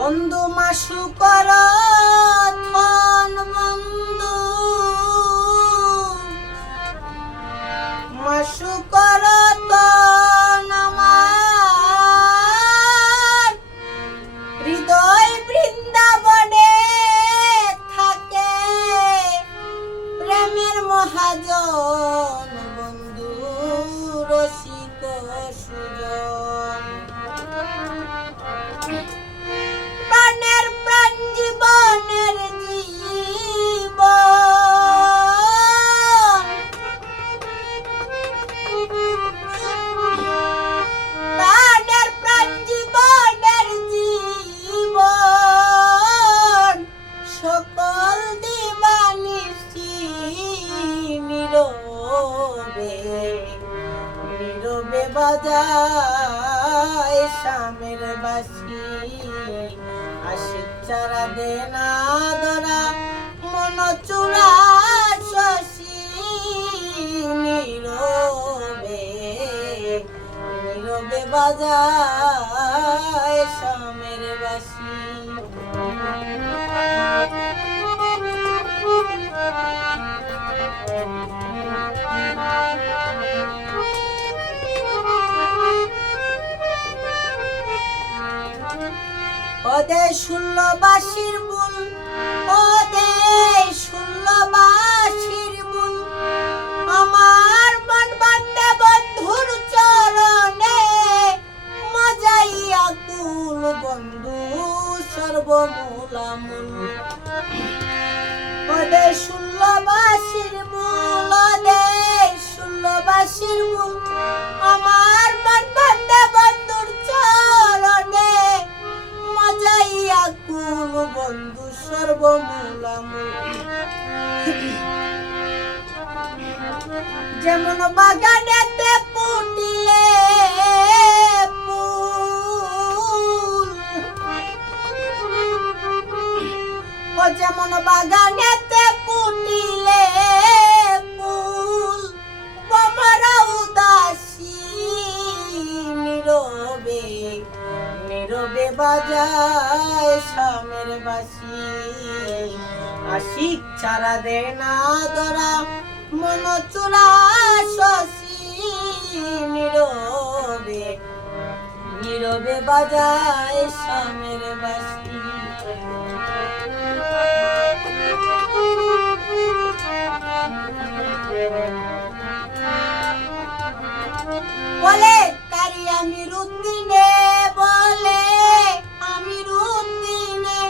বন্ধু মাসু কর ধন বন্ধু মাসু কর ধন আমার হৃদয় বৃন্দাবনে থাকে প্রেমের মহাজন বন্ধু রসিক সুজন প্রাণের প্রাণ জীবনের জীবন প্রাণের প্রাণ জীবনের জীবন সকল দিবানিশি নীরবে নীরবে বাজায় শামের বাঁশি আশিক চারা দে না ধরা মন চূড়া শশী নীরবে নীরবে বাজায় শামের বাঁশি ওদে শুনলো বাঁশির বুল ওদে শুনলো বাঁশির বুল আমার মন বান্দে বন্ধুর চরণে মজাইয়া কুল বন্ধু সর্বমূলামূল ওদে শুনলো বাঁশির বুল ওদে শুনলো বাঁশির বুল আমার মন বান্দে বন্ধুর চরণে মজাইয়া কুল বন্ধু সর্বমূলামূল যেমন বাগানেতে পুটিলে ফুল ও যেমন বাগানেতে পুটিলে ফুল আমরা উদাসী নীরবে নীরবে বাজায় শামের বাঁশি আশিক চারা দে না ধরা মন চূড়া শশী নীরবে নীরবে বাজায় শামের বাঁশি বলে তারি আমি রুদ্দিনে বলে আমি রুদ্দিনে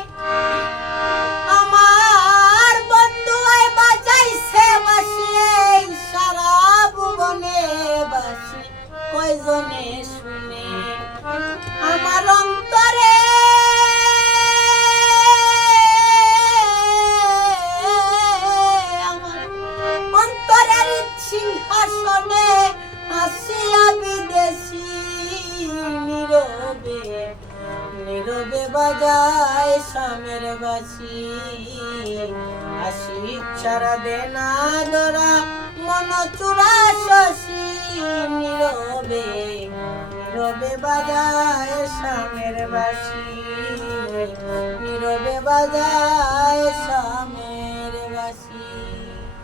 আমার বন্ধু বাজাইছে বাঁশি সারা ভুবনে বাঁশি কয়জনে শুনে আমার অন্তরে আমার অন্তরের সিংহাসনে আসিয়া বিদেশি নীরবে নীরবে বাজায় শামের বাঁশি আশিক চারা দে না ধরা মন চূড়া শশী নীরবে নীরবে বাজায় শামের বাঁশি নীরবে বাজায়